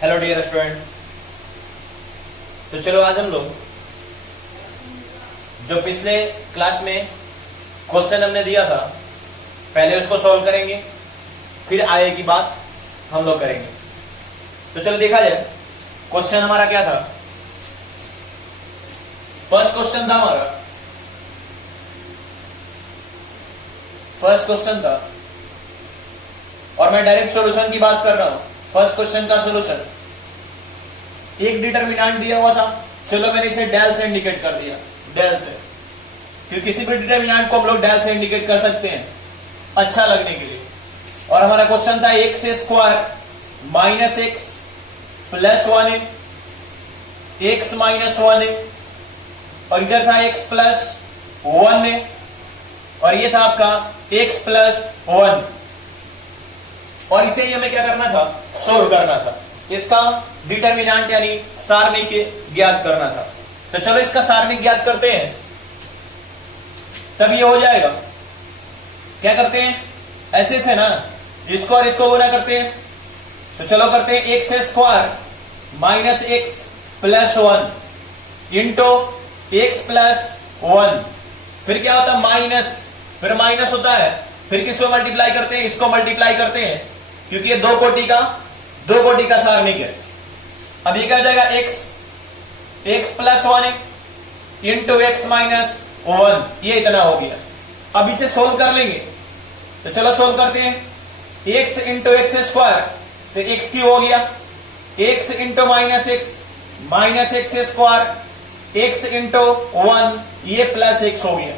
Hello dear students. तो चलो आज हम लोग जो पिछले क्लास में क्वेश्चन हमने दिया था पहले उसको सॉल्व करेंगे, फिर आगे की बात हम लोग करेंगे। तो चलो देखा जाए क्वेश्चन हमारा क्या था। फर्स्ट क्वेश्चन था और मैं डायरेक्ट सॉल्यूशन की बात कर रहा हूं। फर्स्ट क्वेश्चन का सॉल्यूशन, एक डिटरमिनेंट दिया हुआ था, चलो मैंने इसे डेल से इंडिकेट कर दिया, डेल से, क्योंकि किसी भी डिटरमिनेंट को हम लोग डेल से इंडिकेट कर सकते हैं अच्छा लगने के लिए। और हमारा क्वेश्चन था x square minus x plus 1 x minus 1 और इधर था एक्स प्लस 1 और ये था आपका एक्स प्लस 1 और इसे ही हमें क्या करना था, सोल्व करना था। इसका डिटरमिनेंट यानी सारणिक ज्ञात करना था। तो चलो इसका सारणिक ज्ञात करते हैं, तब ये हो जाएगा। क्या करते हैं, ऐसे से ना, इसको और इसको गुना करते हैं। तो चलो करते हैं x square minus x plus 1 into x plus 1, फिर क्या होता है माइनस, फिर माइनस होता है, फिर किसको मल्टीप्लाई करते हैं, इसको मल्टीप्लाई करते हैं, क्योंकि ये दो कोटि का सारणिक है। अब ये क्या हो जाएगा, x plus 1 into x minus 1, ये इतना हो गया। अब इसे सोल्व कर लेंगे। तो चलो सोल्व करते हैं। एक्स इंटू एक्स स्क्वायर, तो एक्स की हो गया, x into minus x square, x into 1, ये प्लस एक्स हो गया।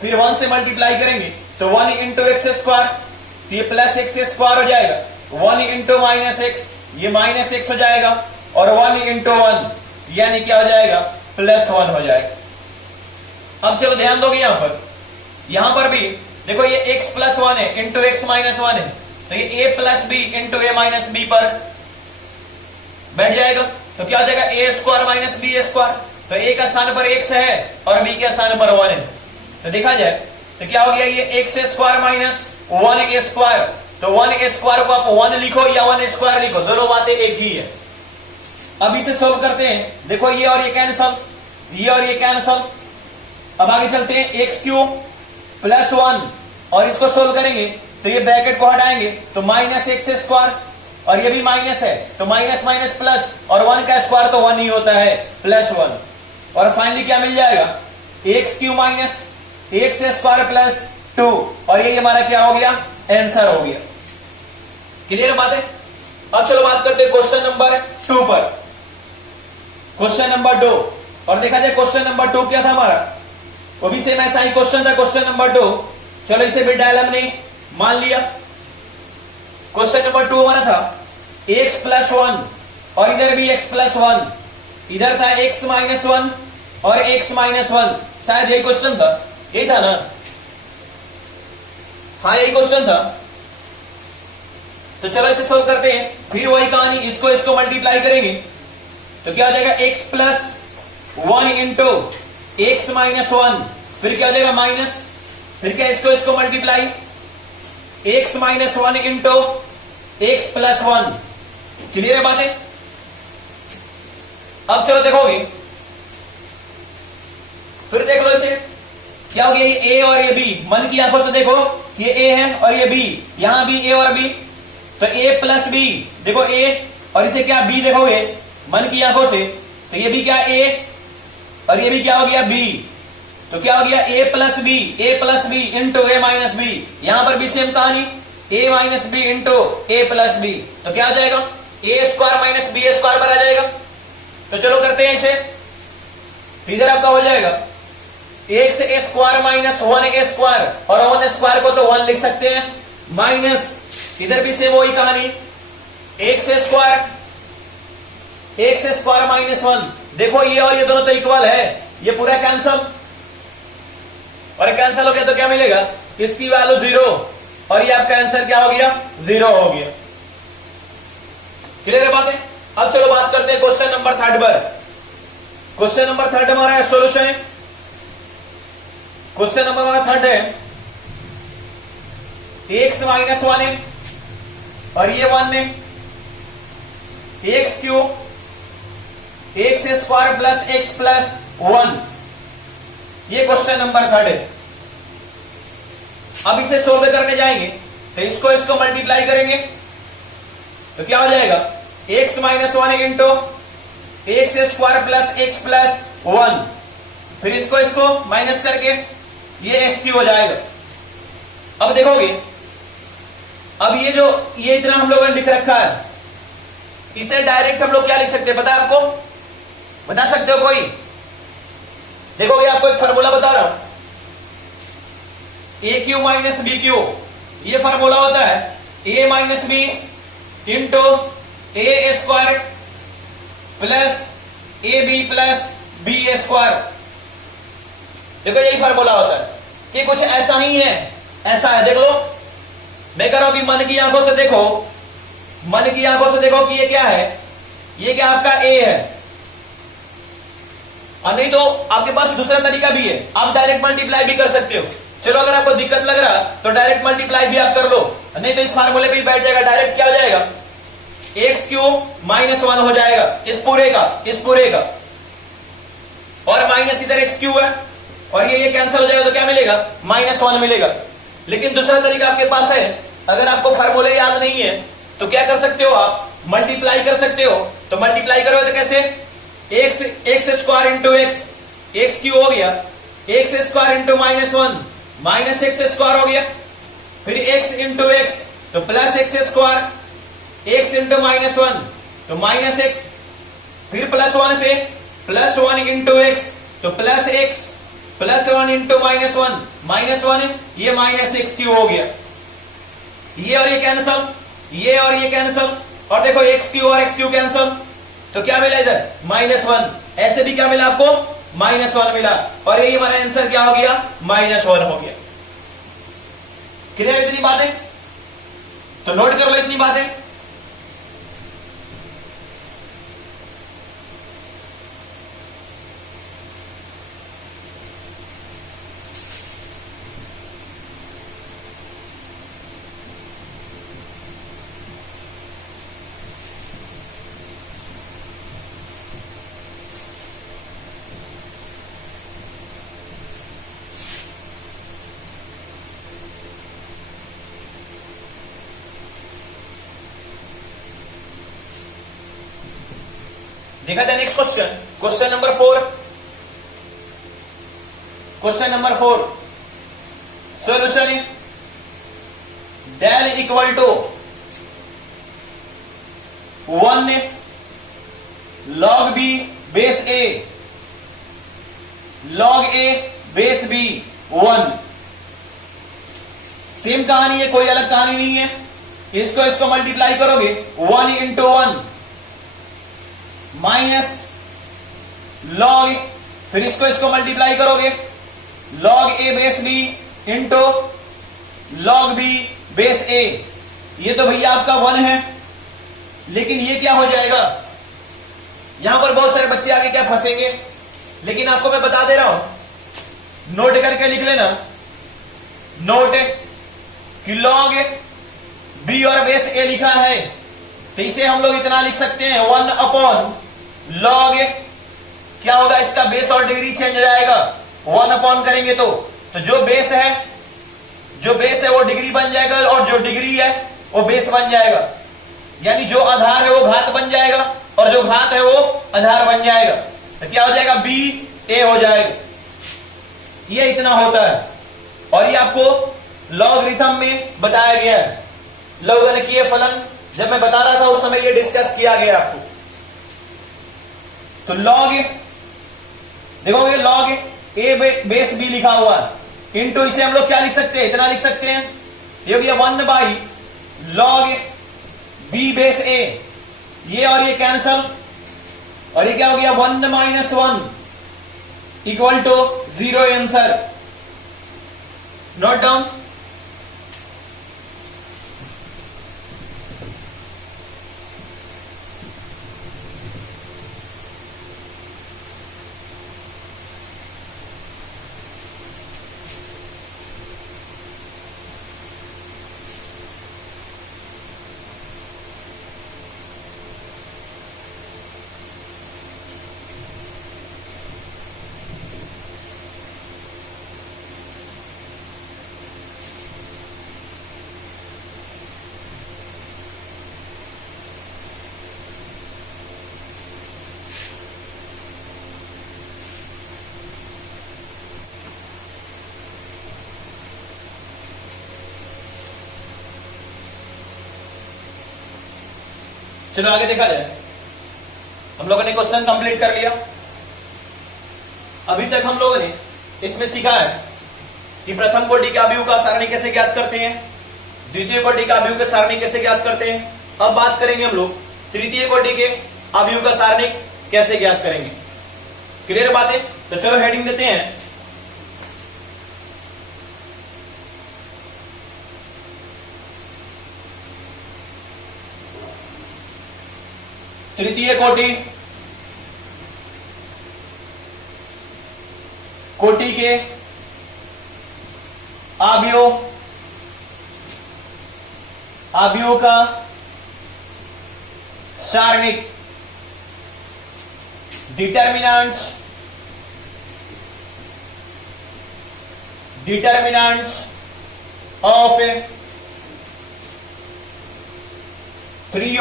फिर 1 से मल्टीप्लाई करेंगे तो 1 इंटू एक्स स्क्वायर, तो ये प्लस एक्स स्क्वायर हो जाएगा। 1 इंटू माइनस एक्स, ये माइनस एक्स हो जाएगा, और 1 इंटू 1 यानी क्या हो जाएगा, प्लस 1 हो जाएगा। अब चलो ध्यान दोगे यहां पर भी देखो, ये एक्स प्लस 1 है इंटू एक्स माइनस 1 है, तो ये ए प्लस बी इंटू ए माइनस बी पर बैठ जाएगा। तो क्या हो जाएगा, ए स्क्वायर माइनस बी स्क्वायर, तो ए का स्थान पर एक्स है और बी के स्थान पर 1 है। तो देखा जाए तो क्या हो गया, ये एक्स स्क्वायर माइनस 1 ए स्क्वायर, तो 1 ए स्क्वायर को आप 1 लिखो या 1 स्क्वायर लिखो, दोनों बातें एक ही है। अब इसे सोल्व करते हैं। देखो ये और ये कैंसल, ये और ये कैंसल। अब आगे चलते हैं, एक्स क्यूब प्लस 1 और इसको सोल्व करेंगे तो ये ब्रैकेट को हटाएंगे तो माइनस एक्स स्क्वायर, और ये भी माइनस है तो माइनस माइनस प्लस, और 1 का स्क्वायर तो 1 ही होता है, प्लस 1। और फाइनली क्या मिल जाएगा, x cube minus x square plus 2, और ये हमारा क्या हो गया, आंसर हो गया। क्लियर बात है। अब चलो बात करते हैं क्वेश्चन नंबर 2 पर। क्वेश्चन नंबर 2, और देखा जाए क्वेश्चन नंबर 2 क्या था हमारा, वो भी सेम ऐसा ही क्वेश्चन था, क्वेश्चन नंबर 2। चलो इसे भी डायल हमने मान लिया। क्वेश्चन नंबर 2 हमारा था एक्स प्लस 1 और इधर भी एक्स प्लस 1, इधर था एक्स माइनस 1 और एक्स माइनस 1, शायद यही क्वेश्चन था, यही था ना, हाँ यही क्वेश्चन था। तो चलो इसे सोल्व करते हैं। फिर वही कहानी, इसको इसको मल्टीप्लाई करेंगे तो क्या हो जाएगा, x plus 1 into x minus 1, फिर क्या हो जाएगा माइनस, फिर क्या इसको इसको multiply, x minus 1 into x plus 1। Clear है बातें। अब चलो देखोगे, फिर देख लो इसे क्या हो गया, ये ए और ये बी, मन की आंखों से देखो, ये ए है और ये बी, यहां भी ए और बी, तो ए प्लस बी, देखो ए और इसे क्या बी देखोगे मन की आंखों से, तो ये भी क्या ए और ये भी क्या हो गया बी, तो क्या हो गया ए प्लस बी इंटू ए माइनस बी। यहां पर भी सेम कहानी, ए माइनस बी इंटू ए प्लस बी, तो क्या हो जाएगा, ए स्क्वायर माइनस बी स्क्वायर पर आ जाएगा। तो चलो करते हैं इसे, इधर आपका हो जाएगा एक्स ए स्क्वायर माइनस 1 ए स्क्वायर, और 1 स्क्वायर को तो 1 लिख सकते हैं, माइनस इधर भी सेम वही कहानी, एक्स स्क्वायर माइनस 1, देखो ये और ये दोनों तो इक्वल है, ये पूरा कैंसल, और कैंसल हो गया तो क्या मिलेगा, इसकी वैल्यू 0 और ये आपका आंसर क्या हो गया, 0 हो गया। क्लियर है बातें। अब चलो बात करते हैं क्वेश्चन नंबर 3 पर। क्वेश्चन नंबर 3 हमारा सोल्यूशन है। क्वेश्चन नंबर हमारा 3 है, एक्स माइनस 1 है और ये 1 है, x cube x square plus x plus 1। ये क्वेश्चन नंबर 3 है। अब इसे सोल्व करने जाएंगे तो इसको मल्टीप्लाई करेंगे तो क्या हो जाएगा, x minus 1 into x square plus x plus 1, फिर इसको माइनस करके ये एक्स क्यूब हो जाएगा। अब देखोगे, अब ये इतना हम लोगों ने लिख रखा है, इसे डायरेक्ट हम लोग क्या लिख सकते हैं पता है आपको, बता सकते हो कोई? देखोगे आपको एक फार्मूला बता रहा हूं, a cube minus b cube, ये फार्मूला होता है a minus b into a square plus a b plus b square. देखो यही फार्मूला होता है कि कुछ ऐसा ही है, ऐसा है। देख लो, मैं कह रहा हूं कि मन की आंखों से देखो, मन की आंखों से देखो कि ये क्या है, ये क्या आपका ए है, और नहीं तो आपके पास दूसरा तरीका भी है, आप डायरेक्ट मल्टीप्लाई भी कर सकते हो। चलो अगर आपको दिक्कत लग रहा तो डायरेक्ट मल्टीप्लाई भी आप कर लो, नहीं तो इस फार्मूले पे ही बैठ जाएगा। डायरेक्ट क्या हो जाएगा, एक्स क्यूब माइनस 1 हो जाएगा इस पूरे का, और माइनस इधर एक्स क्यूब है, और ये कैंसिल हो जाएगा तो क्या मिलेगा, -1 मिलेगा। लेकिन दूसरा तरीका आपके पास है, अगर आपको फार्मूले याद नहीं है तो क्या कर सकते हो, आप मल्टीप्लाई कर सकते हो। तो मल्टीप्लाई करोगे तो कैसे, x square into x cube हो गया, x square into -1 minus x square हो गया, फिर एक्स इंटू एक्स तो plus x square, x into -1 तो माइनस एक्स, फिर +1 से +1 इंटू एक्स तो प्लस एक्स, +1 इंटू -1 ये माइनस एक्स क्यूब हो गया। ये और ये कैंसल, ये और ये कैंसल, और देखो एक्स क्यूब और एक्स क्यूब कैंसल, तो क्या मिला इधर, -1। ऐसे भी क्या मिला आपको, -1 मिला, और यही हमारा आंसर क्या हो गया, -1 हो गया। किधर इतनी बातें, तो नोट कर लो इतनी बातें। देखा था next question number 4। Question number 4 solution del equal to 1 log b base a log a base b 1। Same कहानी है, कोई अलग कहानी नहीं है। इसको मल्टीप्लाई करोगे 1 इंटू 1 माइनस लॉग, फिर इसको मल्टीप्लाई करोगे log a base b into log b base a. ये तो भैया आपका 1 है, लेकिन ये क्या हो जाएगा, यहां पर बहुत सारे बच्चे आगे क्या फंसेंगे, लेकिन आपको मैं बता दे रहा हूं, नोट करके लिख लेना, नोट कि लॉग बी और बेस ए लिखा है तो इसे हम लोग इतना लिख सकते हैं 1 अपॉन लॉग, क्या होगा इसका बेस और डिग्री चेंज हो जाएगा, 1 अपॉन करेंगे तो जो बेस है वो डिग्री बन जाएगा, और जो डिग्री है वो बेस बन जाएगा। यानी जो आधार है वो घात बन जाएगा, और जो घात है वो आधार बन जाएगा, तो क्या हो जाएगा, बी ए हो जाएगा। ये इतना होता है, और ये आपको लॉगरिथम में बताया गया है। लोगों ने किए फलन, जब मैं बता रहा था उस समय ये डिस्कस किया गया आपको। तो लॉग, देखोगे लॉग ए बेस बी लिखा हुआ है, इंटू इसे हम लोग क्या लिख सकते हैं, इतना लिख सकते हैं, ये हो गया 1 by log b base a, ये और ये कैंसल, और ये क्या हो गया 1 minus 1 equal to 0 answer. Note down. चलो आगे देखा जाए। हम लोगों ने क्वेश्चन कंप्लीट कर लिया। अभी तक हम लोगों ने इसमें सीखा है कि प्रथम कोटि के अवयव का सारणी कैसे ज्ञात करते हैं, द्वितीय कोटि का अवयव का सारणी कैसे ज्ञात करते हैं। अब बात करेंगे हम लोग तृतीय कोटि के अवयव का सारणी कैसे ज्ञात करेंगे। क्लियर बात है? तो चलो हेडिंग देते हैं। तृतीय कोटि के अवयव का सारणिक determinants of three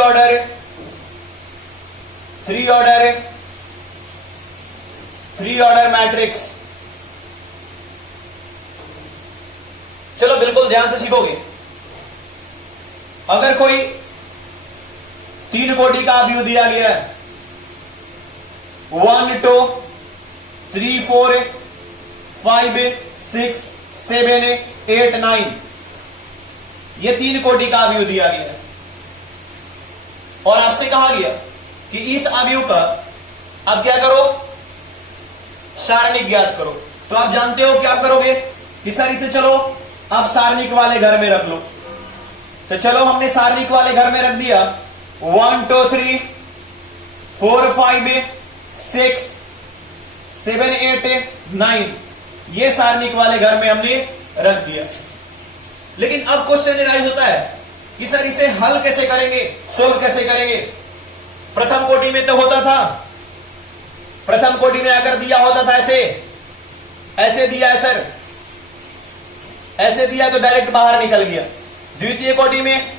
order matrix. चलो बिल्कुल ध्यान से सीखोगे। अगर कोई तीन कोटि का अवयव दिया गया है 1 2 3 4 5 6 7 8 9, ये तीन कोटि का अवयव दिया गया है और आपसे कहा गया कि इस अवयव का अब क्या करो, सारणिक ज्ञात करो। तो आप जानते हो क्या करोगे कि सर इसे चलो अब सारणिक वाले घर में रख लो। तो चलो हमने सारणिक वाले घर में रख दिया 1 2 3 4 5 6 7 8 9, ये सारणिक वाले घर में हमने रख दिया। लेकिन अब क्वेश्चन राइज होता है कि सर इसे हल कैसे करेंगे, सोल्व कैसे करेंगे। प्रथम कोटि में तो होता था, प्रथम कोटि में अगर दिया होता था ऐसे दिया है सर, ऐसे दिया तो डायरेक्ट बाहर निकल गया। द्वितीय कोटि में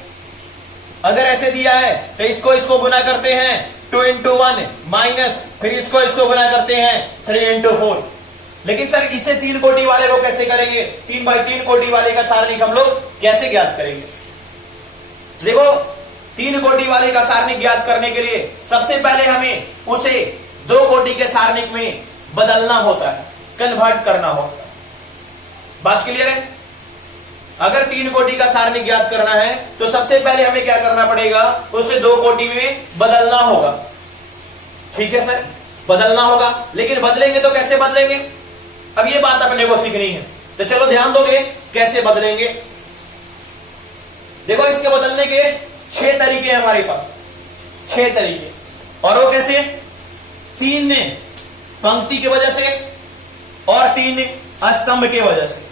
अगर ऐसे दिया है तो इसको गुना करते हैं 2 into 1 माइनस, फिर इसको गुना करते हैं 3 into 4। लेकिन सर इसे तीन कोटि वाले को कैसे करेंगे, 3 by 3 कोटि वाले का सारणिक हम लोग कैसे ज्ञात करेंगे। देखो तीन कोटि वाले का सारणिक ज्ञात करने के लिए सबसे पहले हमें उसे दो कोटि के सारणिक में बदलना होता है, कन्वर्ट करना होता है। बात क्लियर है? अगर तीन कोटि का सारणिक ज्ञात करना है तो सबसे पहले हमें क्या करना पड़ेगा, उसे दो कोटि में बदलना होगा। ठीक है सर, बदलना होगा। लेकिन बदलेंगे तो कैसे बदलेंगे, अब ये बात अपने को सीखनी है। तो चलो ध्यान दोगे कैसे बदलेंगे। देखो इसके बदलने के 6 तरीके हैं हमारे पास, 6 तरीके। और वो कैसे, 3 पंक्ति की वजह से और 3 स्तंभ की वजह से।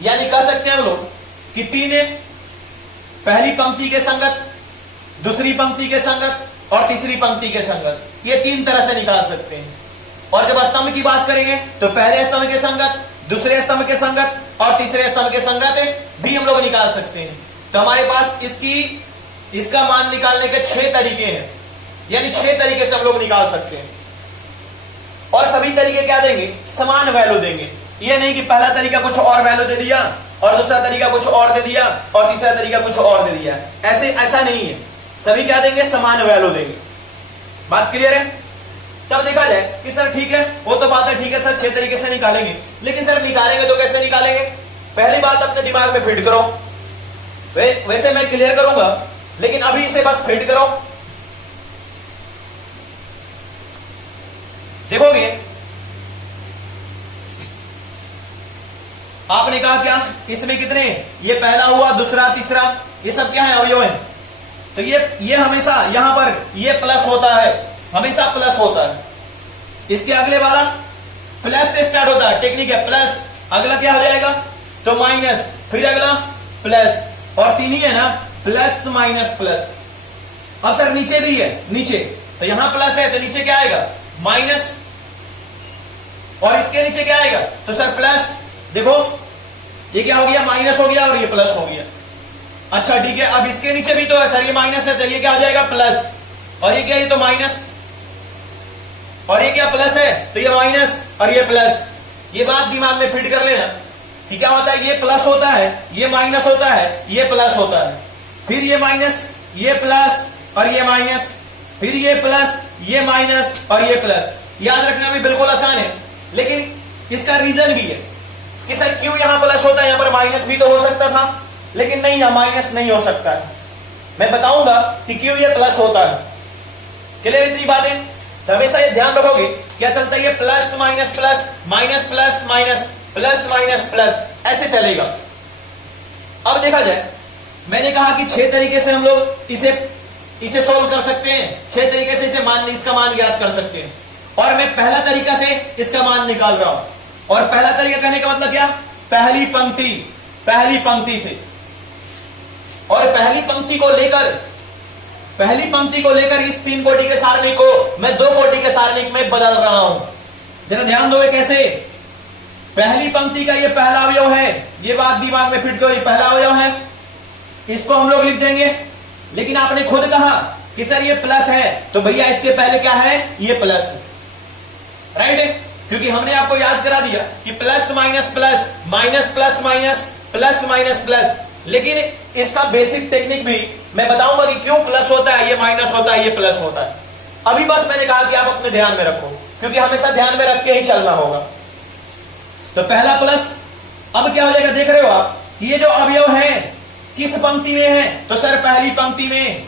यानी कह सकते हैं हम लोग कि 3 पहली पंक्ति के संगत, दूसरी पंक्ति के संगत और तीसरी पंक्ति के संगत, ये 3 तरह से निकाल सकते हैं। और जब स्तंभ की बात करेंगे तो पहले स्तंभ के संगत, दूसरे स्तंभ के संगत और तीसरे स्तंभ के संगत भी हम लोग निकाल सकते हैं। तो हमारे पास इसका मान निकालने के 6 तरीके हैं, यानी 6 तरीके से हम लोग निकाल सकते हैं। और सभी तरीके क्या देंगे, समान वैल्यू देंगे। ये नहीं कि पहला तरीका कुछ और वैल्यू दे दिया और दूसरा तरीका कुछ और दे दिया और तीसरा तरीका कुछ और दे दिया, ऐसा नहीं है। सभी क्या देंगे, समान वैल्यू देंगे। बात क्लियर है? तब देखा जाए कि सर ठीक है, वो तो बात है, ठीक है सर 6 तरीके से निकालेंगे। लेकिन सर निकालेंगे तो कैसे निकालेंगे, पहली बात अपने दिमाग में फिट करो। वैसे मैं क्लियर करूंगा, लेकिन अभी इसे बस फिट करो। देखोगे आपने कहा क्या, इसमें कितने, ये पहला हुआ, दूसरा, तीसरा, ये सब क्या है, अवयव है। तो ये हमेशा यहां पर ये प्लस होता है, हमेशा प्लस होता है। इसके अगले वाला प्लस से स्टार्ट होता है, टेक्निक है प्लस, अगला क्या हो जाएगा तो माइनस, फिर अगला प्लस, और 3 ही है ना, प्लस माइनस प्लस। अब सर नीचे भी है, नीचे तो यहां प्लस है तो नीचे क्या आएगा, माइनस, और इसके नीचे क्या आएगा तो सर प्लस। देखो ये क्या हो गया, माइनस हो गया और ये प्लस हो गया। अच्छा ठीक है, अब इसके नीचे भी तो है सर, ये माइनस है तो ये क्या हो जाएगा प्लस, और ये क्या, ये तो माइनस, और ये क्या प्लस है तो ये माइनस और ये प्लस। ये बात दिमाग में फिट कर लेना कि क्या होता है, ये प्लस होता है, ये माइनस होता है, ये प्लस होता है, फिर ये माइनस, ये प्लस, और ये माइनस, फिर ये प्लस, ये माइनस और ये प्लस। याद रखना भी बिल्कुल आसान है, लेकिन इसका रीजन भी है कि सर क्यों यहां प्लस होता है, यहां पर माइनस भी तो हो सकता था, लेकिन नहीं, यहां माइनस नहीं हो सकता है। मैं बताऊंगा कि क्यों ये प्लस होता है। क्लियर इतनी बातें? तो हमेशा ये ध्यान रखोगे, क्या चलता है, ये plus minus plus minus plus minus plus minus plus, ऐसे चलेगा। अब देखा जाए, मैंने कहा कि 6 तरीके से हम लोग इसे सॉल्व कर सकते हैं, 6 तरीके से इसका मान ज्ञात कर सकते हैं, और मैं पहला तरीका से इसका मान निकाल रहा हूं। और पहला तरीका कहने का मतलब क्या, पहली पंक्ति से, और पहली पंक्ति को लेकर इस 3 कोटि के सारणिक को मैं 2 कोटि के सारणिक में बदल रहा हूं। जरा ध्यान दोगे कैसे। पहली पंक्ति का ये पहला अवयव है, ये बात दिमाग में फिट करो, ये पहला अवयव है, इसको हम लोग लिख देंगे। लेकिन आपने खुद कहा कि सर ये प्लस है, तो भैया इसके पहले क्या है, ये प्लस है, राइट। क्योंकि हमने आपको याद करा दिया कि plus minus plus minus plus minus plus minus plus. लेकिन इसका बेसिक टेक्निक भी मैं बताऊंगा कि क्यों प्लस होता है, ये माइनस होता है, ये प्लस होता है। अभी बस मैंने कहा कि आप अपने ध्यान में रखो, क्योंकि हमेशा ध्यान में रख के ही चलना होगा। तो पहला प्लस, अब क्या हो जाएगा, देख रहे हो आप, ये जो अवयव है किस पंक्ति में है, तो सर पहली पंक्ति में,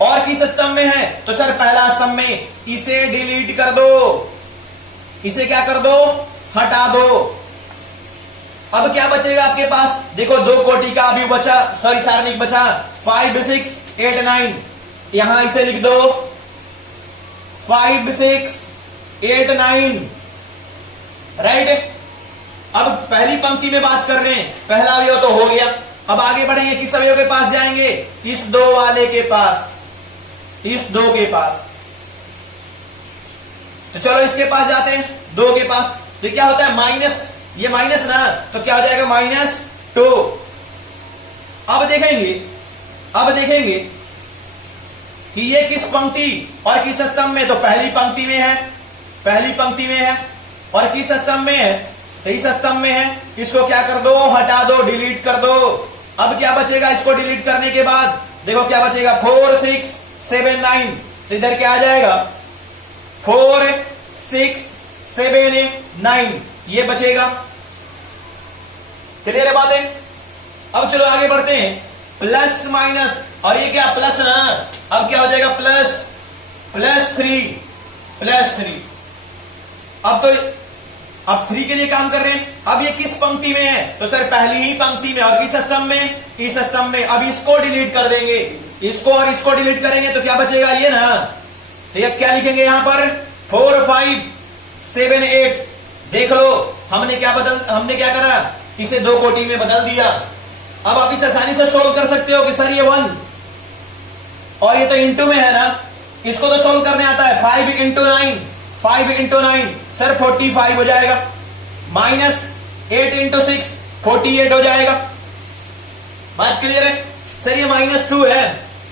और किस स्तंभ में है, तो सर पहला स्तंभ में। इसे डिलीट कर दो, इसे क्या कर दो, हटा दो। अब क्या बचेगा आपके पास, देखो 2 कोटि का अभी बचा, सॉरी सारणिक बचा 5 6 8 9, यहां इसे लिख दो 5 6 8 9, राइट। अब पहली पंक्ति में बात कर रहे हैं, पहला अवयव तो हो गया। अब आगे बढ़ेंगे, किस अवयव के पास जाएंगे, इस 2 वाले के पास, इस 2 के पास। तो चलो इसके पास जाते हैं, 2 के पास। तो क्या होता है, माइनस, ये माइनस ना, तो क्या हो जाएगा, -2। अब देखेंगे कि ये किस पंक्ति और किस स्तंभ में, तो पहली पंक्ति में है, और किस स्तंभ में है, तो इस स्तंभ में है। इसको क्या कर दो, हटा दो, डिलीट कर दो। अब क्या बचेगा, इसको डिलीट करने के बाद देखो क्या बचेगा, 4 6 7 9, तो इधर क्या आ जाएगा, 4 6 7 9, ये बचेगा। क्लियर है बातें। अब चलो आगे बढ़ते हैं, प्लस माइनस, और ये क्या प्लस ना, अब क्या हो जाएगा, प्लस 3। अब 3 के लिए काम कर रहे हैं। अब ये किस पंक्ति में है, तो सर पहली ही पंक्ति में, और किस स्तंभ में, इस स्तंभ में। अब इसको डिलीट कर देंगे, इसको और इसको डिलीट करेंगे, तो क्या बचेगा, ये ना। तो ये क्या लिखेंगे यहां पर, 4 5 7 8। देख लो, हमने क्या करा, इसे 2 कोटि में बदल दिया। अब आप इसे आसानी से सोल्व कर सकते हो कि सर ये 1, और ये तो इंटू में है ना, इसको तो सोल्व करने आता है। 5 इंटू 9 सर 45 हो जाएगा, माइनस 8 इंटू 6 48 हो जाएगा। बात क्लियर है सर, ये -2 है,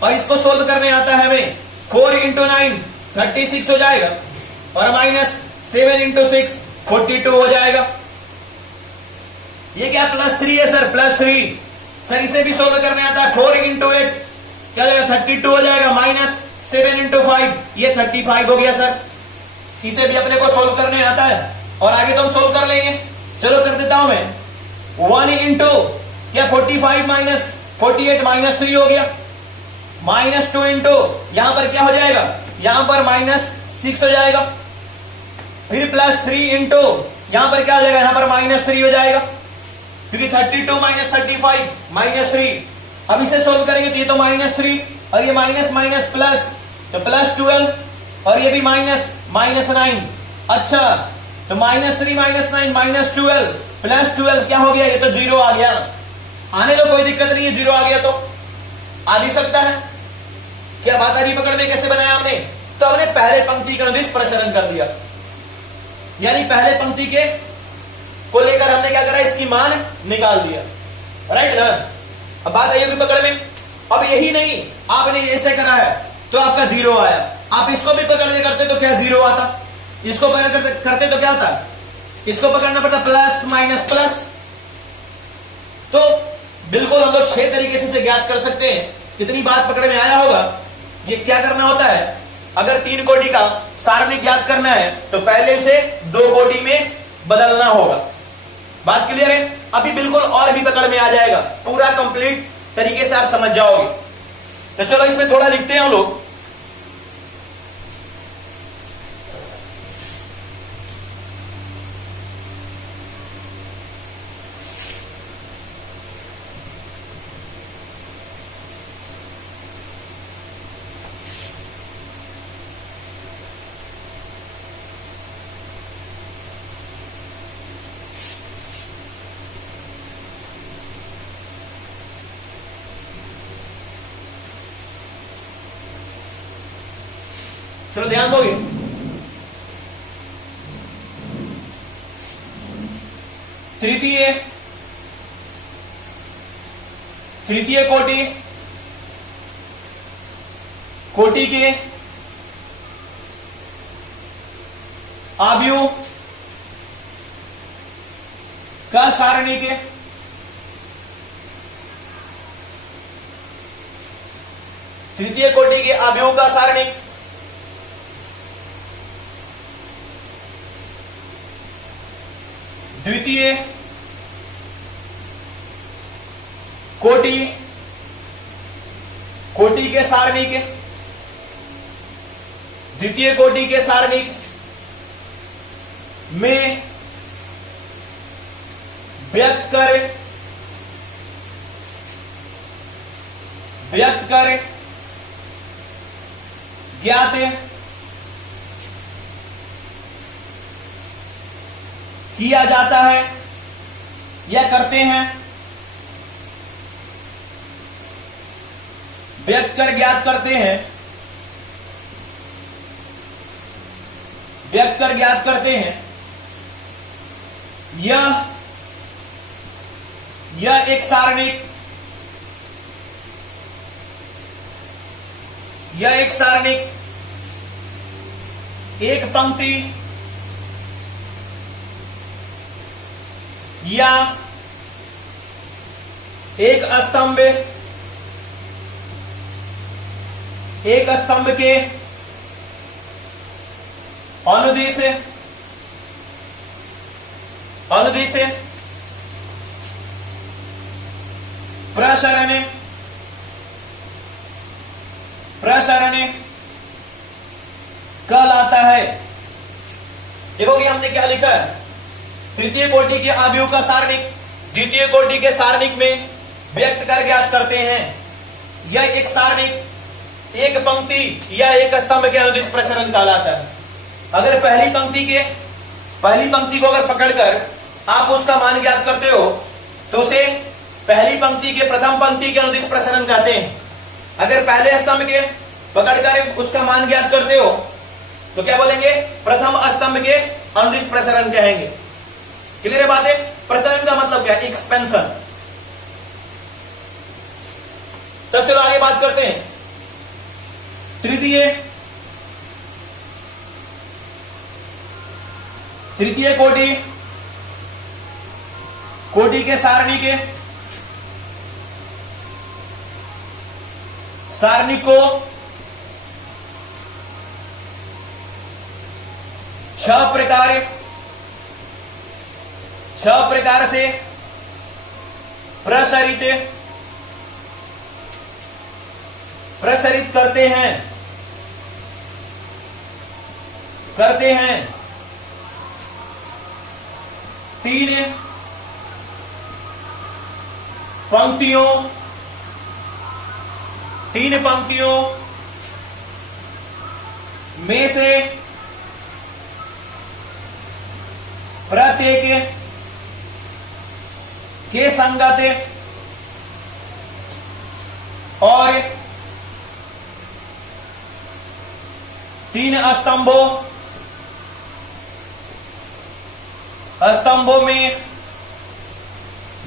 और इसको सोल्व करने आता है हमें। 4 इंटू 9 36 हो जाएगा, और -7 इंटू 6 42 हो जाएगा। ये क्या +3 है सर, +3। सर इसे भी सोल्व करने आता है। 4 इंटू 8 क्या हो जाएगा, 32 हो जाएगा, -7 इंटू 5 ये 35 हो गया सर। इसे भी अपने को सोल्व करने आता है, और आगे तो हम सोल्व कर लेंगे। चलो कर देता हूं मैं। 1 इंटू क्या 45 माइनस 48 -3 हो गया, -2 इंटू यहां पर क्या हो जाएगा, यहां पर -6 हो जाएगा, फिर +3 इंटू यहां पर क्या हो जाएगा, यहां पर -3 हो जाएगा, क्योंकि 32 - 35 -3। अब इसे सोल्व करेंगे तो ये तो -3, और ये माइनस माइनस प्लस, तो +12, और ये भी -9। अच्छा, तो -3 -9 -12 +12 क्या हो गया, ये तो 0 आ गया। आने दो, कोई दिक्कत नहीं है, 0 आ गया तो आ भी सकता है। क्या बात आ रही पकड़ में, कैसे बनाया हमने, तो हमने पहले पंक्ति का निष्प्रसारण कर दिया, यानी पहले पंक्ति के को लेकर हमने क्या करा, इसकी मान निकाल दिया, राइट ना। अब बात आई होगी पकड़ में। अब यही नहीं, आपने ऐसे करा है तो आपका 0 आया, आप इसको भी पकड़ करते तो क्या 0 आता, इसको पकड़ करते तो क्या आता, इसको पकड़ना पड़ता प्लस माइनस प्लस। तो बिल्कुल हम लोग 6 तरीके से ज्ञात कर सकते हैं। कितनी बात पकड़ में आया होगा। ये क्या करना होता है, अगर 3 कोटि का सारणिक ज्ञात करना है तो पहले इसे 2 कोटि में बदलना होगा। बात क्लियर है? अभी बिल्कुल और भी पकड़ में आ जाएगा, पूरा कंप्लीट तरीके से आप समझ जाओगे। तो चलो इसमें थोड़ा लिखते हैं हम लोग। चलो ध्यान दोगे। तृतीय कोटि के आव्यूह का सारणिक, तृतीय कोटि के आव्यूह का सारणिक द्वितीय कोटि के सारणिक, द्वितीय कोटि के सारणिक में व्यक्त कर ज्ञात किया जाता है या करते हैं, व्यक्त कर ज्ञात करते हैं, व्यक्त कर ज्ञात करते हैं। यह एक सारणिक, एक पंक्ति या एक स्तंभ के अनुदिश प्रसरण कहलाता है। देखो कि हमने क्या लिखा है, तृतीय कोटि के आव्यूह का सारणिक द्वितीय कोटि के सारणिक में व्यक्त कर ज्ञात करते हैं। यह एक सारणिक, एक पंक्ति या एक स्तंभ के अनुदिश प्रसरण कहलाता है। अगर पहली पंक्ति को अगर पकड़कर आप उसका मान ज्ञात करते हो तो उसे पहली पंक्ति के प्रथम पंक्ति के अनुदिश प्रसरण कहते हैं। अगर पहले स्तंभ के पकड़कर उसका मान ज्ञात करते हो तो क्या बोलेंगे, प्रथम स्तंभ के अनुदिश प्रसरण कहेंगे। क्लियर है बात है? प्रसरण का मतलब क्या है, एक्सपेंशन। तब चलो आगे बात करते हैं। तृतीय कोटि के सारणिक को 6 प्रकार से प्रसारित करते हैं। 3 पंक्तियों में से प्रत्येक के संगत और 3 स्तंभों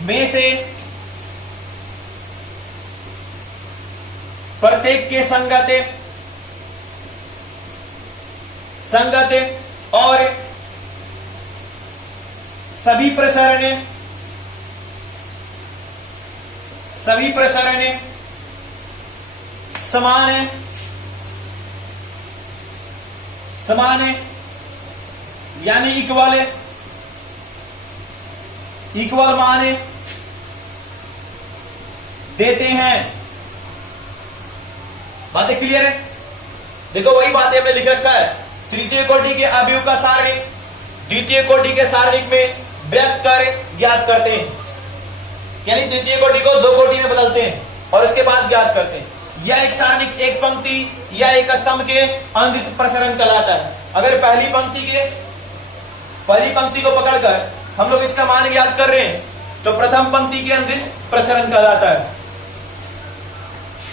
में से प्रत्येक के संगत और सभी प्रसारण समान है यानी इक्वल है, इक्वल मान देते हैं। बातें क्लियर है? देखो वही बातें हमने लिख रखा है, तृतीय कोटि के अवयव का सारणिक द्वितीय कोटि के सारणिक में व्यक्त कर ज्ञात करते हैं, यानी तृतीय कोटि को दो कोटि में बदलते हैं और उसके बाद ज्ञात करते हैं। या एक सारणिक एक पंक्ति या एक स्तंभ के अंदिश प्रसरण कहलाता है। अगर पहली पंक्ति को पकड़कर हम लोग इसका मान ज्ञात कर रहे हैं तो प्रथम पंक्ति के अंदिश प्रसरण कहलाता है।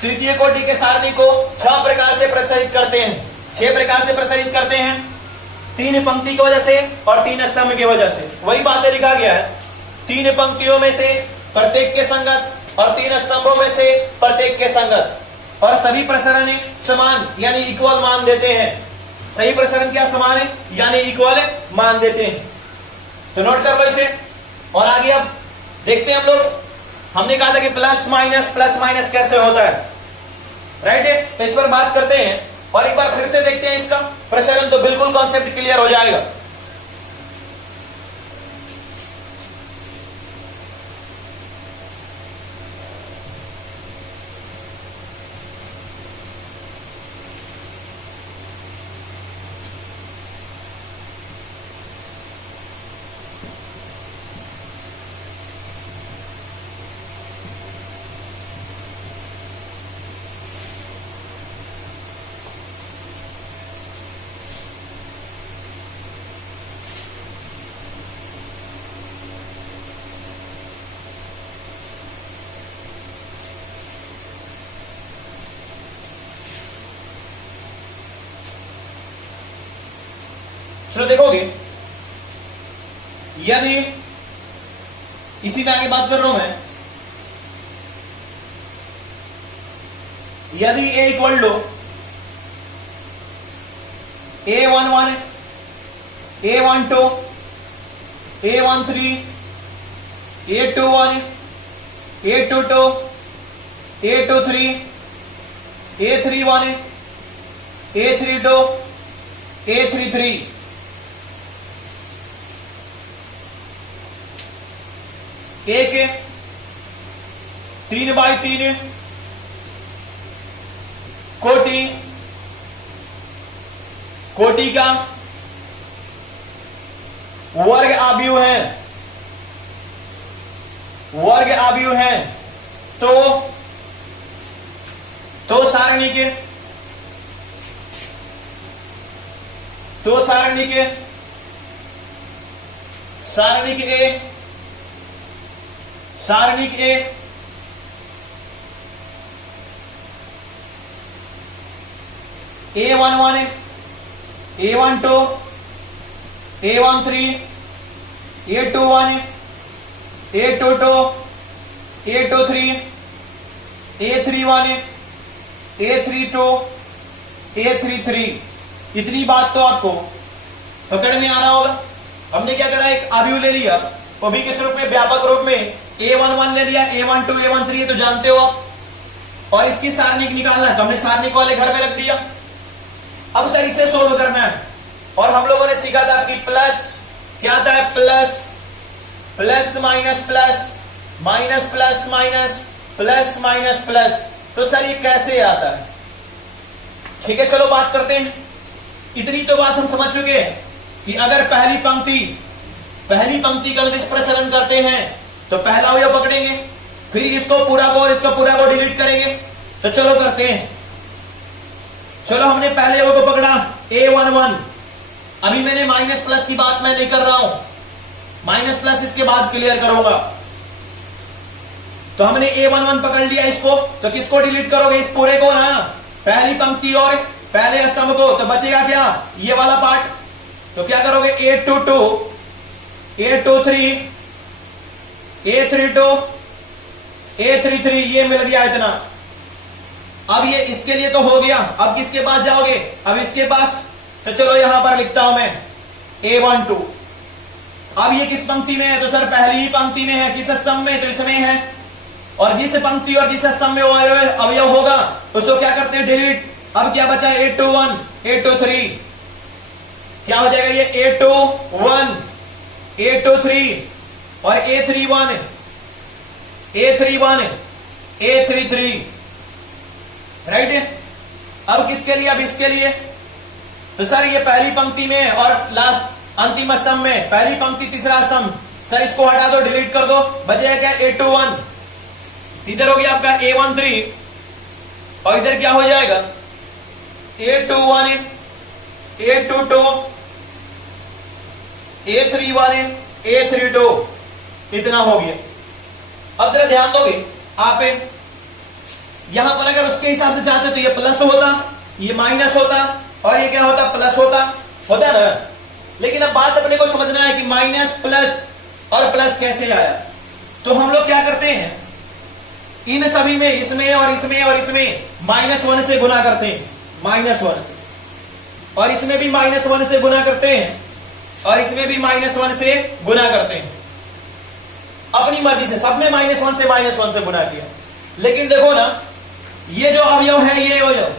तृतीय कोटि के सारणी को 6 प्रकार से प्रसारित करते हैं, 6 प्रकार से प्रसारित करते हैं, 3 पंक्ति की वजह से और 3 स्तंभ की वजह से। वही बातें लिखा गया है, 3 पंक्तियों में से प्रत्येक के संगत और 3 स्तंभों में से प्रत्येक के संगत, और सभी प्रसरण समान यानी इक्वल मान देते हैं। सही प्रसरण क्या समान है यानी इक्वल मान देते हैं। तो नोट कर लो इसे और आगे अब देखते हैं हम लोग। हमने कहा था कि प्लस माइनस कैसे होता है, राइट है? तो इस पर बात करते हैं और एक बार फिर से देखते हैं इसका प्रसरण, तो बिल्कुल कॉन्सेप्ट क्लियर हो जाएगा। चलो देखोगे, यदि इसी में आगे बात कर रहा हूं मैं, यदि a equal to A11 A12 A13 A21 A22 A23 A31 A32 A33 एक 3x3 कोटि का वर्ग आव्यूह है, वर्ग आव्यूह है, तो सारणी के सारणिक ए A11 A12 A13 A21 A22 A23 A31 A32 A33। इतनी बात तो आपको पकड़ में आना होगा। हमने क्या करा, एक आव्यूह ले लिया, वो भी किस रूप में, व्यापक रूप में। A11 ले लिया, A12 A13 तो जानते हो आप, और इसकी सारणिक निकालना है तो हमने सारणिक वाले घर में रख दिया। अब सही से सोल्व करना है। और हम लोगों ने सीखा था कि प्लस क्या था, plus plus minus plus minus plus minus plus minus plus. तो सर ये कैसे आता है? ठीक है, चलो बात करते हैं। इतनी तो बात हम समझ चुके हैं कि अगर पहली पंक्ति का अंदिश प्रसरण करते हैं तो पहला अवयव पकड़ेंगे, फिर इसको पूरा को और इसको पूरा को डिलीट करेंगे। तो चलो करते हैं। चलो हमने पहले अवयव को पकड़ा A11। अभी मैंने माइनस प्लस की बात मैं नहीं कर रहा हूं, माइनस प्लस इसके बाद क्लियर करूंगा। तो हमने A11 पकड़ लिया इसको, तो किसको डिलीट करोगे? इस पूरे को ना, पहली पंक्ति और पहले स्तंभ को। तो बचेगा क्या, ये वाला पार्ट। तो क्या करोगे, A22 A23 A32 A33, ये मिल गया इतना। अब ये इसके लिए तो हो गया, अब किसके पास जाओगे? अब इसके पास। तो चलो यहां पर लिखता हूं मैं A12। अब ये किस पंक्ति में है? तो सर पहली ही पंक्ति में है। किस स्तंभ में? तो इसमें है। और जिस पंक्ति और जिस स्तंभ में वो अवयव होगा उसको क्या करते हैं, डिलीट। अब क्या बचा, A21 A23 क्या हो जाएगा ये A21, A23 और A31, A31, A33, राइट। अब किसके लिए? अब इसके लिए। तो सर ये पहली पंक्ति में और लास्ट अंतिम स्तंभ में, पहली पंक्ति तीसरा स्तंभ, सर इसको हटा दो, डिलीट कर दो, बचेगा क्या? A21, इधर हो गया आपका A13 और इधर क्या हो जाएगा? A21, A22, A31, A32, इतना हो गया। अब जरा ध्यान दोगे आप, यहां पर अगर उसके हिसाब से चाहते तो ये प्लस होता, ये माइनस होता और ये क्या होता? प्लस होता ना। लेकिन अब बात अपने को समझना है कि माइनस प्लस और प्लस कैसे आया। तो हम लोग क्या करते हैं, इन सभी में, इसमें और इसमें और इसमें -1 से गुना करते हैं, -1 से, और इसमें भी -1 से गुना करते हैं और इसमें भी -1 से गुना करते हैं। अपनी मर्जी से सब में -1 से गुना किया। लेकिन देखो ना, ये जो अवयव है, ये अवयव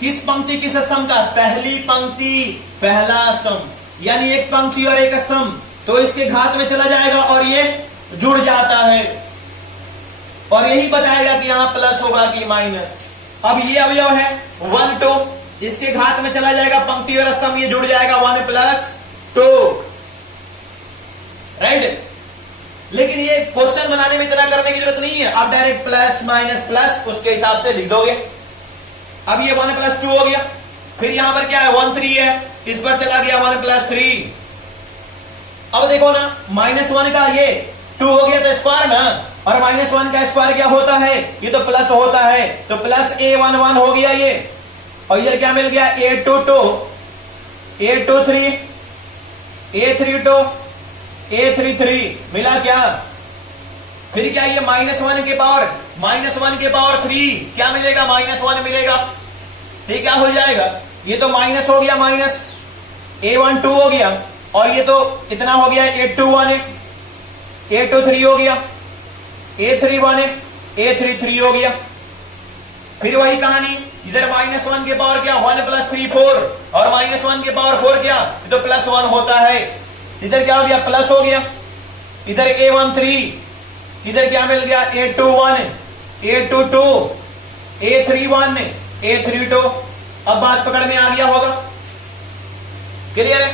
किस पंक्ति, किस स्तंभ का? पहली पंक्ति, पहला स्तंभ, यानी एक पंक्ति और एक स्तंभ, तो इसके घात में चला जाएगा और ये जुड़ जाता है और यही बताएगा कि यहां प्लस होगा कि माइनस। अब ये अवयव है 1 2, इसके घात में चला जाएगा पंक्ति और स्तंभ, ये जुड़ जाएगा 1 + 2, राइट। लेकिन ये क्वेश्चन बनाने में इतना करने की जरूरत नहीं है, आप डायरेक्ट प्लस माइनस प्लस उसके हिसाब से लिख दोगे। अब ये 1 + 2 हो गया, फिर यहां पर क्या है? 1 3 है, इस पर चला गया 1 + 3। अब देखो ना, -1 का ये 2 हो गया तो स्क्वायर ना, और -1 का स्क्वायर क्या होता है? ये तो प्लस होता है, तो प्लस A11 हो गया ये, और इधर क्या मिल गया? A22, A23, A32, A33 मिला क्या? फिर क्या ये -1 के पावर 3 क्या मिलेगा? -1 मिलेगा। ये क्या हो जाएगा? ये तो माइनस हो गया, माइनस A12 हो गया, और ये तो इतना हो गया A21, A23 हो गया, A31, A33 हो गया। फिर वही कहानी, इधर -1 के पावर क्या? 1 + 3 4, और -1 के पावर 4 क्या? ये तो +1 होता है। इधर क्या हो गया? प्लस हो गया। इधर A13, इधर क्या मिल गया? A21, A22, A31, A32। अब बात पकड़ में आ गया होगा, क्लियर है,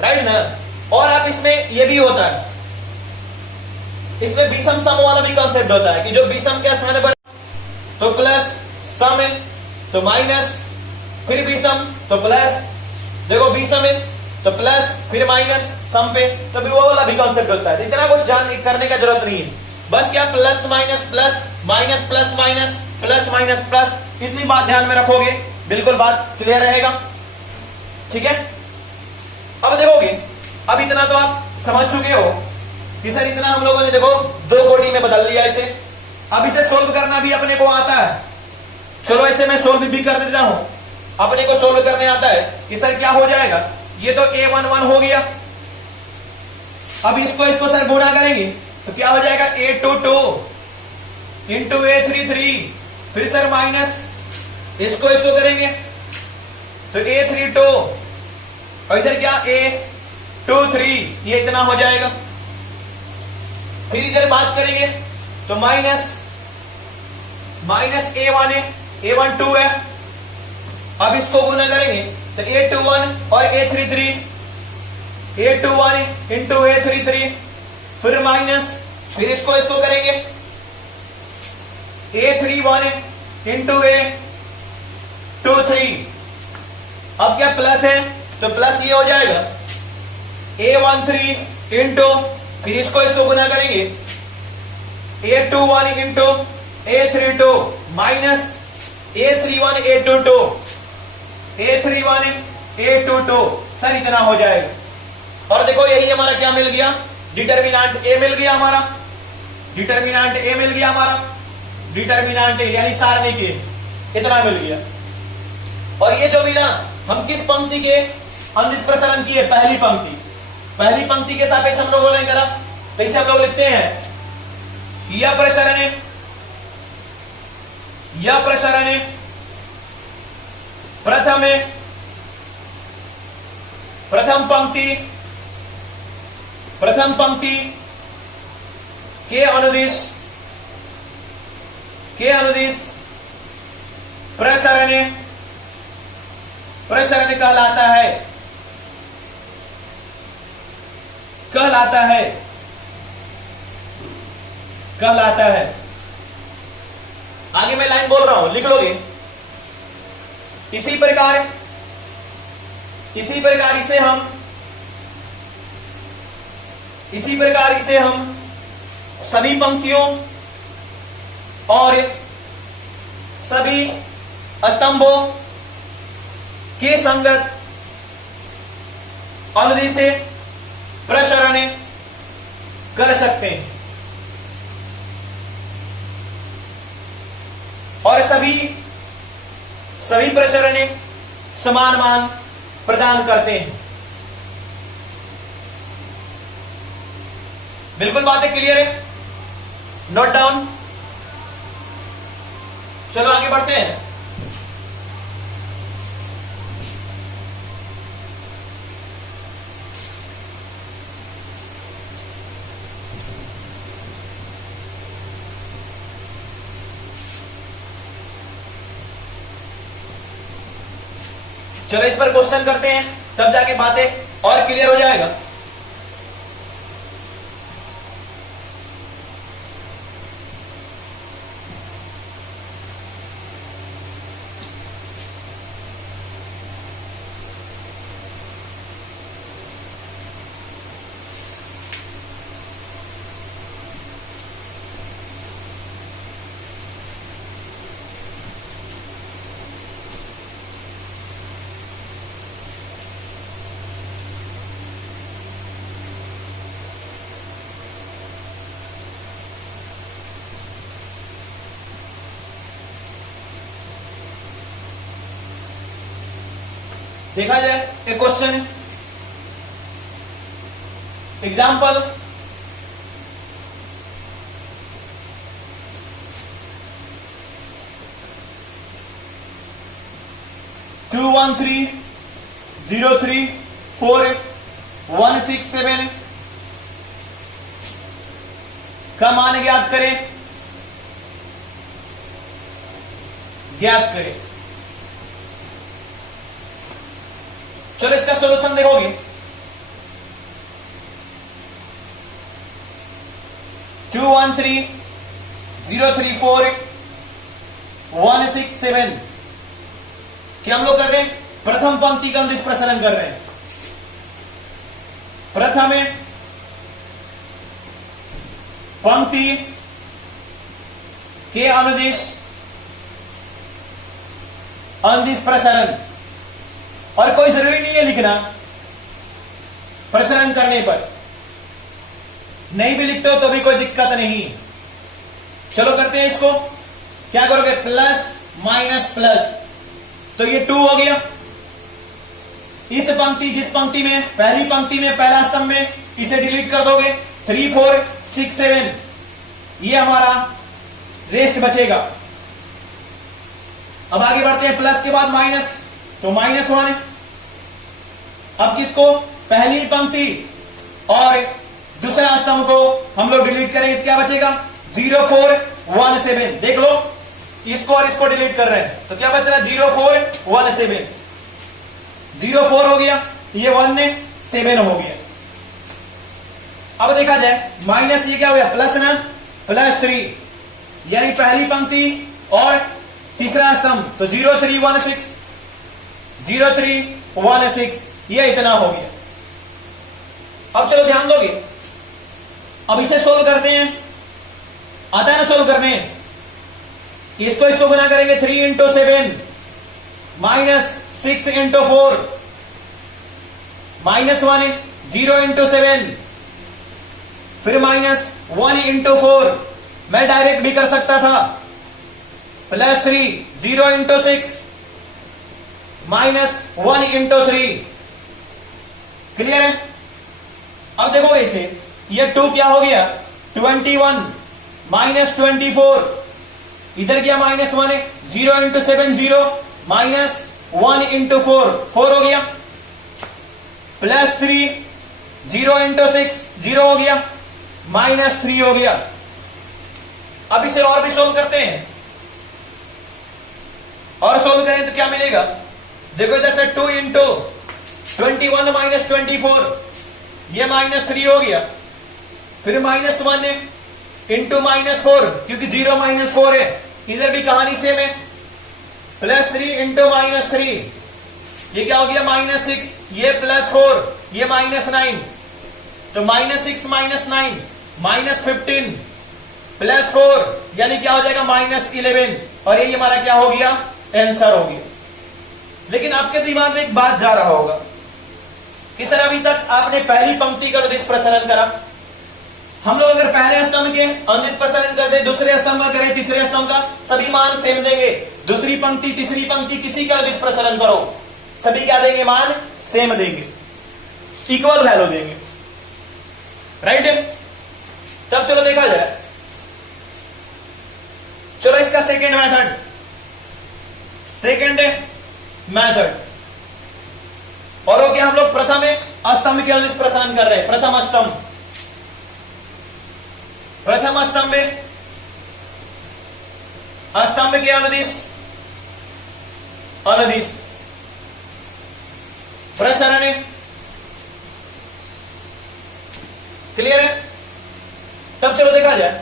राइट ना। और आप इसमें ये भी होता है, इसमें विषम सम वाला भी कॉन्सेप्ट होता है कि जो विषम के स्थान पर तो प्लस, सम है तो माइनस, फिर विषम तो प्लस, देखो विषम है तो प्लस फिर माइनस सम पे, तो भी वो वाला भी कॉन्सेप्ट होता है। इतना कुछ जान करने का जरूरत नहीं है, बस क्या plus minus plus, minus plus minus, plus minus plus, इतनी बात ध्यान में रखोगे, बिल्कुल बात क्लियर रहेगा, ठीक है। अब देखोगे, अब इतना तो आप समझ चुके हो कि सर इतना हम लोगों ने देखो 2 कोटि में बदल दिया इसे। अब इसे सोल्व करना भी अपने को आता है, चलो ऐसे मैं सोल्व भी कर देता हूं। अपने को सोल्व करने आता है कि सर क्या हो जाएगा, ये तो A11 हो गया। अब इसको सर गुणा करेंगे तो क्या हो जाएगा? A22 इंटू A33, फिर सर माइनस इसको करेंगे तो A32, और इधर क्या? A23, ये इतना हो जाएगा। फिर इधर बात करेंगे तो माइनस A1 है, A12 है। अब इसको गुना करेंगे तो A21 और A33, A21 इंटू A33, फिर माइनस, फिर इसको करेंगे A31 इंटू A23। अब क्या प्लस है तो प्लस ये हो जाएगा A13 इंटू, फिर इसको गुना करेंगे A21 into A32, minus A31 A22, A31 A22, sir इतना हो जाएगा। और देखो यही हमारा क्या मिल गया? डिटर्मिनेंट A मिल गया हमारा, डिटर्मिनेंट A मिल गया हमारा, डिटर्मिनेंट A यानी सारणी के इतना मिल गया। और ये जो मिला, हम किस पंक्ति के अंश प्रसारण किए? पहली पंक्ति, पहली पंक्ति के सापेक्ष हम लोगों ने करा। तो इसे हम लोग लिखते हैं यह प्रसारण है, यह प्रसारण है प्रथम प्रथम पंक्ति के अनुदिश प्रसरण कहलाता है। आगे मैं लाइन बोल रहा हूं, लिख लोगे। इसी प्रकार इसे हम सभी पंक्तियों और सभी स्तंभों के संगत अनुदिश से प्रसरण कर सकते हैं और सभी प्रसरण समान मान प्रदान करते हैं। बिल्कुल बातें क्लियर है? Note down. चलो आगे बढ़ते हैं। चलो इस पर क्वेश्चन करते हैं, तब जाके बातें और क्लियर हो जाएगा। देखा जाए एक क्वेश्चन, एग्जाम्पल, टू 1 3 0 3 4 1 6 7 का मान ज्ञात करें। चलो इसका सॉल्यूशन देखोगे। टू 1 3 0 3 4 1 6 7 क्या हम लोग कर रहे हैं? प्रथम पंक्ति का अनुदिश प्रसरण कर रहे हैं। प्रथम पंक्ति के अनुदिश प्रसरण, और कोई जरूरी नहीं है लिखना प्रसरण करने पर, नहीं भी लिखते हो तो भी कोई दिक्कत नहीं। चलो करते हैं इसको। क्या करोगे? प्लस माइनस प्लस, तो ये 2 हो गया। इस पंक्ति, जिस पंक्ति में पहली पंक्ति में पहला स्तंभ में, इसे डिलीट कर दोगे। 3 4 6 7 ये हमारा रेस्ट बचेगा। अब आगे बढ़ते हैं। प्लस के बाद माइनस, तो -1। अब किसको? पहली पंक्ति और दूसरा स्तंभ को हम लोग डिलीट करेंगे तो क्या बचेगा? 0 4 1 7। देख लो, इसको और इसको डिलीट कर रहे हैं तो क्या बच रहा है? 0 4 1 7। 0 4 हो गया, ये 1 ने 7 हो गया। अब देखा जाए माइनस, ये क्या हो गया? प्लस ना, +3, यानी पहली पंक्ति और तीसरा स्तंभ, तो 0 3 1 6 0 3 1 6, ये इतना हो गया। अब चलो ध्यान दोगे, अब इसे सोल्व करते हैं। आता है ना सोल्व करने? इसको गुना करेंगे। 3 × 7 -6 × 4 -1 0 × 7 फिर -1 × 4। मैं डायरेक्ट भी कर सकता था। +3 0 × 6 -1 × 3। क्लियर है? अब देखो इसे, ये 2 क्या हो गया? 21 -24, इधर क्या -1 है? 0 × 7 0 -1 × 4 4 हो गया। +3, 0 इंटू 6 0 हो गया, -3 हो गया। अब इसे और भी सोल्व करते हैं, और सोल्व करें तो क्या मिलेगा? देखो इधर से 2 इंटू 21 माइनस 24, ये -3 हो गया, फिर -1 इंटू -4, क्योंकि 0 -4 है, इधर भी कहानी सेम है, +3 इंटू -3, ये क्या हो गया? -6, ये +4, ये -9, तो -6 -9 -15 +4, यानी क्या हो जाएगा? -11, और ये हमारा क्या हो गया? आंसर हो गया। लेकिन आपके दिमाग में एक बात जा रहा होगा कि सर अभी तक आपने पहली पंक्ति का अनुदिश प्रसरण करा, हम लोग अगर पहले स्तंभ के अनुदिश प्रसरण कर दे, दूसरे स्तंभ का करें, तीसरे स्तंभ का, सभी मान सेम देंगे। दूसरी पंक्ति तीसरी पंक्ति किसी का अनुदिश प्रसरण करो, सभी क्या देंगे? मान सेम देंगे, इक्वल वैल्यू देंगे, राइट? तब चलो देखा जाए, चलो इसका सेकेंड मेथड और हो गया, हम लोग प्रथम स्तंभ के अनुदिश प्रसरण कर रहे हैं। प्रथम स्तंभ में स्तंभ के अनुदिश प्रसरण, क्लियर है? तब चलो देखा जाए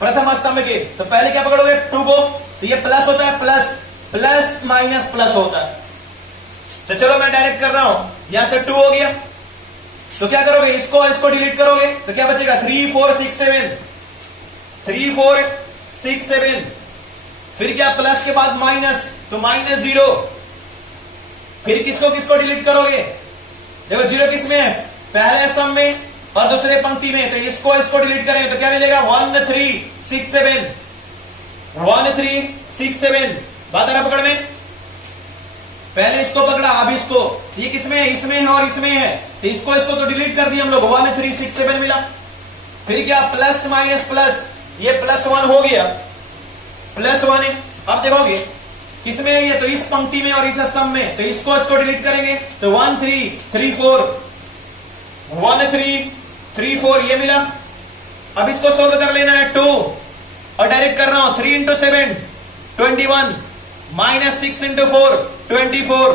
प्रथम स्तंभ के, तो पहले क्या पकड़ोगे? 2 को, तो ये प्लस होता है, प्लस माइनस प्लस होता है, तो चलो मैं डायरेक्ट कर रहा हूं, यहां से 2 हो गया, तो क्या करोगे? इसको डिलीट करोगे, तो क्या बचेगा? 3 4 6 7, फिर क्या? प्लस के बाद माइनस, तो -0, फिर किसको डिलीट करोगे? देखो 0 किस में है? पहले स्तंभ में और दूसरे पंक्ति में, तो इसको डिलीट करें तो क्या मिलेगा? 1 3 6 7, 1 3 6 7, बात आ रहा पकड़ में? पहले इसको पकड़ा, अब इसको, ये किसमें है? इसमें है और इसमें है, तो इसको तो डिलीट कर दिया हम लोग, 1 3 6 7 मिला, फिर क्या? प्लस माइनस प्लस, ये +1 हो गया, +1 है। अब देखोगे किसमें है ये? तो इस पंक्ति में और इस स्तंभ में, तो इसको डिलीट करेंगे, तो 1 3 3 4, 1 3 3 4 ये मिला। अब इसको सोल्व कर लेना है 2, और डायरेक्ट कर रहा हूं, 3 इंटू 7 21, -6 इंटू 4 24,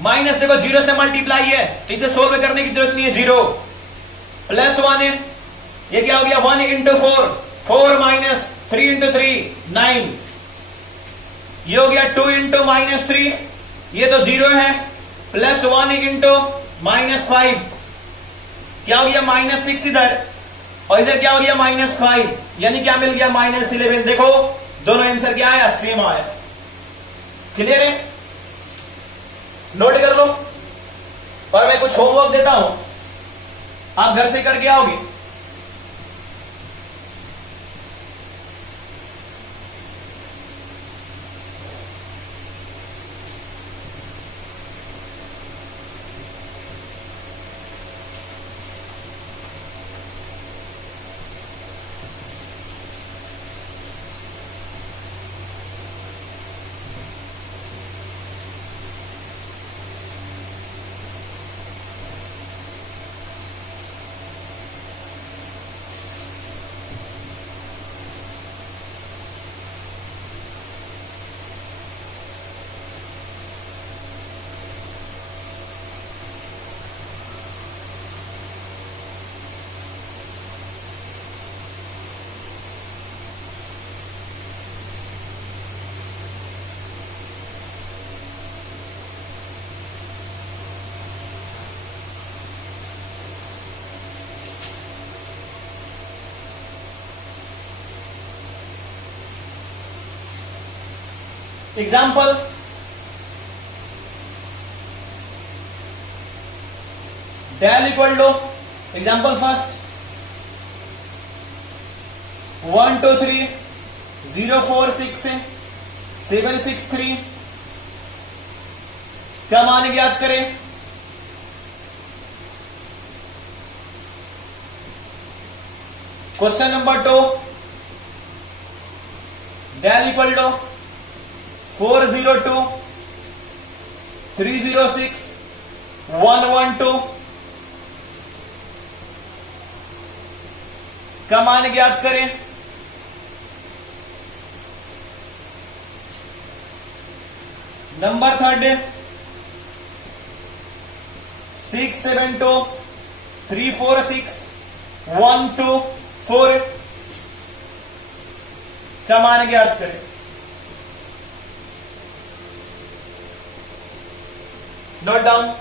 माइनस देखो 0 से मल्टीप्लाई है, तो इसे सोल्व करने की जरूरत नहीं है, 0 +1 है, ये क्या हो गया? 1 इंटू 4 4 माइनस 3 इंटू 3 9, ये हो गया 2 इंटू -3, ये तो 0 है, +1 इंटू -5, क्या हो गया? -6 इधर, और इधर क्या हो गया? -5, यानी क्या मिल गया? -11। देखो दोनों आंसर क्या आया? सेम आया। क्लियर है? नोट कर लो, और मैं कुछ होमवर्क देता हूं, आप घर से करके आओगे। Example, del equal to, example first, 1 2 3 0 4 6 7 6 3 का मान ज्ञात करें। Question number 2, del equal to 4 0 2 3 0 6 1 1 2 का मान ज्ञात करें। नंबर थर्ड 6 7 2 3 4 6 1 2 4 का मान ज्ञात करें। Note down.